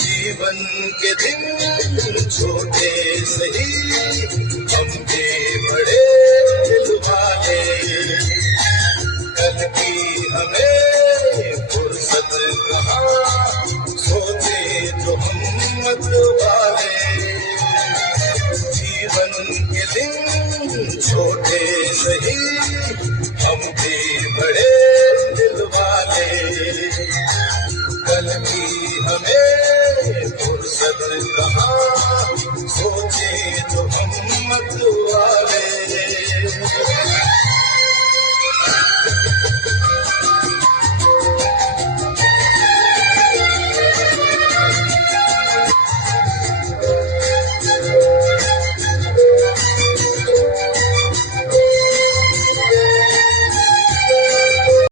जीवन के दिन छोटे सही, हम भी बड़े दिल वाले, कल की हमें फुर्सत कहाँ, सोचे तो हम मत वाले। जीवन के दिन छोटे सही, हम भी बड़े